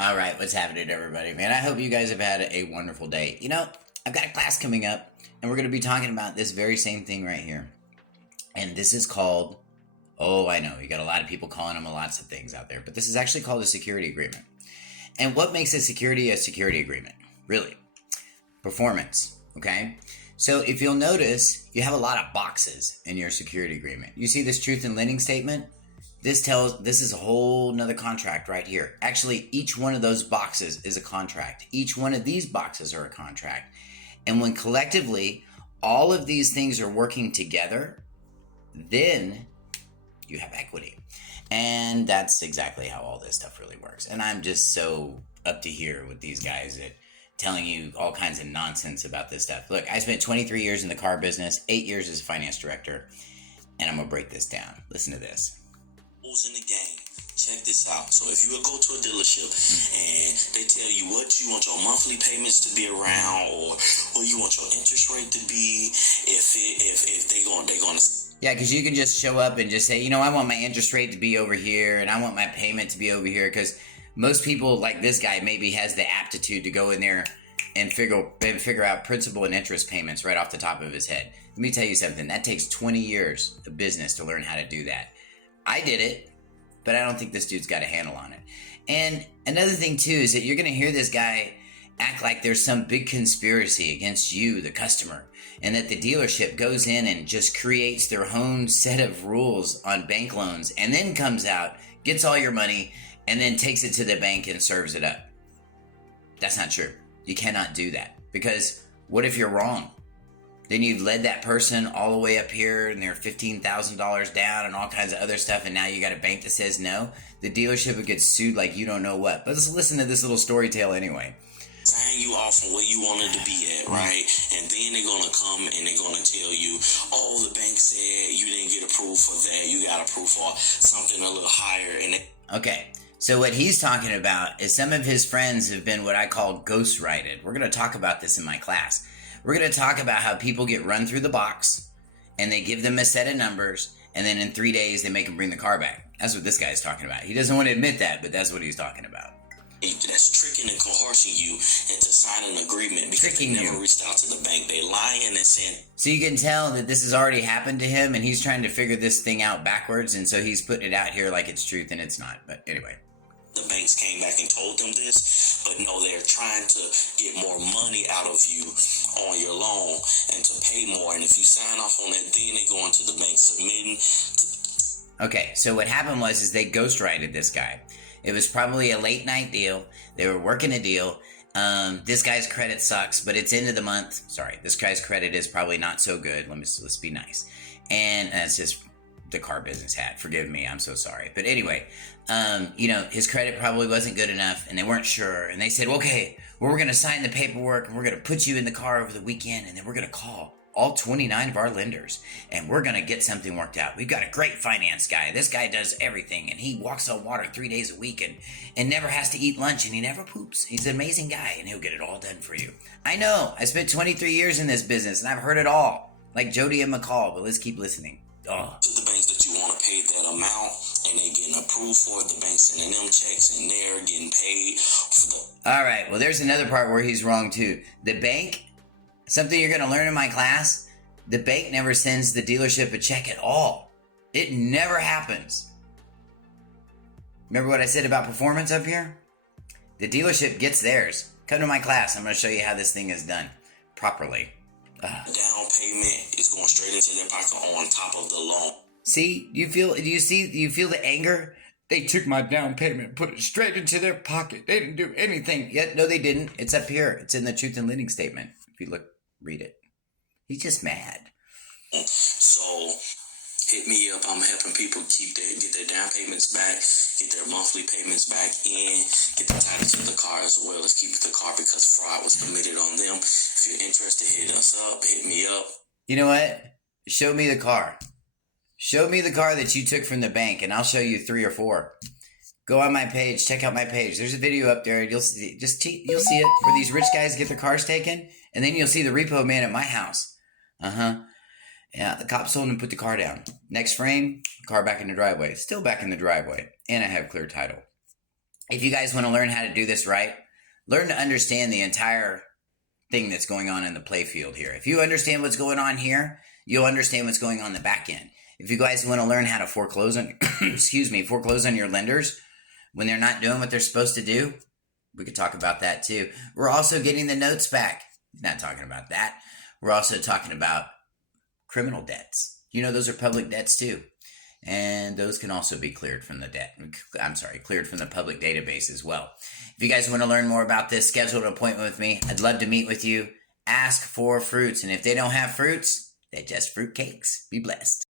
All right, what's happening, everybody? Man, I hope you guys have had a wonderful day. You know, I've got a class coming up, and we're going to be talking about this very same thing right here. And this is called, oh, I know, you got a lot of people calling them lots of things out there, but this is actually called a security agreement. And what makes a security agreement? Really? Performance, okay? So if you'll notice, you have a lot of boxes in your security agreement. You see this truth in lending statement? This is a whole nother contract right here. Actually, each one of those boxes is a contract. Each one of these boxes are a contract. And when collectively all of these things are working together, then you have equity. And that's exactly how all this stuff really works. And I'm just so up to here with these guys that telling you all kinds of nonsense about this stuff. Look, I spent 23 years in the car business, 8 years as a finance director, and I'm gonna break this down. Listen to this. In the game. Check this out. So if you would go to a dealership and they tell you what you want your monthly payments to be around, or you want your interest rate to be, if they're gonna. Yeah, because you can just show up and just say, you know, I want my interest rate to be over here, and I want my payment to be over here. Because most people, like this guy, maybe has the aptitude to go in there and figure out principal and interest payments right off the top of his head. Let me tell you something. That takes 20 years of business to learn how to do that. I did it, but I don't think this dude's got a handle on it. And another thing, too, is that you're going to hear this guy act like there's some big conspiracy against you, the customer, and that the dealership goes in and just creates their own set of rules on bank loans and then comes out, gets all your money, and then takes it to the bank and serves it up. That's not true. You cannot do that, because what if you're wrong? Then you've led that person all the way up here and they're $15,000 down and all kinds of other stuff, and now you got a bank that says no. The dealership would get sued like you don't know what. But let's listen to this little story tale anyway. Sign you off from where you wanted to be at, right? And then they're going to come and they're going to tell you, oh, the bank said you didn't get approved for that. You got approved for something a little higher. Okay, so what he's talking about is some of his friends have been what I call ghostwrited. We're going to talk about this in my class. We're going to talk about how people get run through the box and they give them a set of numbers, and then in 3 days they make them bring the car back. That's what this guy's talking about. He doesn't want to admit that, but that's what he's talking about. That's tricking and coercing you into signing an agreement because Tricking they never you. reached out to the bank. They lying and saying. So you can tell that this has already happened to him, and he's trying to figure this thing out backwards, and so he's putting it out here like it's truth, and it's not. But anyway. The banks came back and told them this, but no, they're trying to get more money out of you on your loan and to pay more. And if you sign off on that, then they go into the bank submitting. Okay, so what happened was they ghostwrited this guy. It was probably a late night deal. They were working a deal. This guy's credit sucks, but it's end of the month. Sorry, this guy's credit is probably not so good. Let's be nice. And that's just the car business hat. Forgive me, I'm so sorry. But anyway, his credit probably wasn't good enough, and they weren't sure. And they said, okay, well, we're going to sign the paperwork, and we're going to put you in the car over the weekend, and then we're going to call all 29 of our lenders, and we're going to get something worked out. We've got a great finance guy. This guy does everything, and he walks on water 3 days a week and never has to eat lunch, and he never poops. He's an amazing guy, and he'll get it all done for you. I know. I spent 23 years in this business, and I've heard it all, like Jody and McCall, but let's keep listening. Oh. To the banks that you want to pay that amount, and they're getting approved for it. The bank's sending them checks, and they're getting paid for the. All right. Well, there's another part where he's wrong too. The bank, something you're going to learn in my class, the bank never sends the dealership a check at all. It never happens. Remember what I said about performance up here? The dealership gets theirs. Come to my class. I'm going to show you how this thing is done properly. Down payment is going straight into their pocket on top of the loan. See, do you feel the anger? They took my down payment, put it straight into their pocket. They didn't do anything yet. No, they didn't. It's up here. It's in the truth in lending statement. If you look, read it. He's just mad. So hit me up. I'm helping people get their down payments back, get their monthly payments back, and get the title to the car as well as keep the car because fraud was committed on them. If you're interested, hit us up. Hit me up. You know what? Show me the car. Show me the car that you took from the bank, and I'll show you 3 or 4. Go on my page. Check out my page. There's a video up there. You'll see it where these rich guys get their cars taken, and then you'll see the repo man at my house. Yeah, the cops told him to put the car down. Next frame, car back in the driveway. Still back in the driveway. And I have clear title. if you guys want to learn how to do this right, learn to understand the entire thing that's going on in the playfield here. If you understand what's going on here, you'll understand what's going on the back end. If you guys want to learn how to foreclose on, foreclose on your lenders when they're not doing what they're supposed to do, we could talk about that too. We're also getting the notes back. Not talking about that. We're also talking about criminal debts. Those are public debts too. And those can also be cleared from the cleared from the public database as well. If you guys want to learn more about this, schedule an appointment with me. I'd love to meet with you. Ask for fruits. And if they don't have fruits, they're just fruit cakes. Be blessed.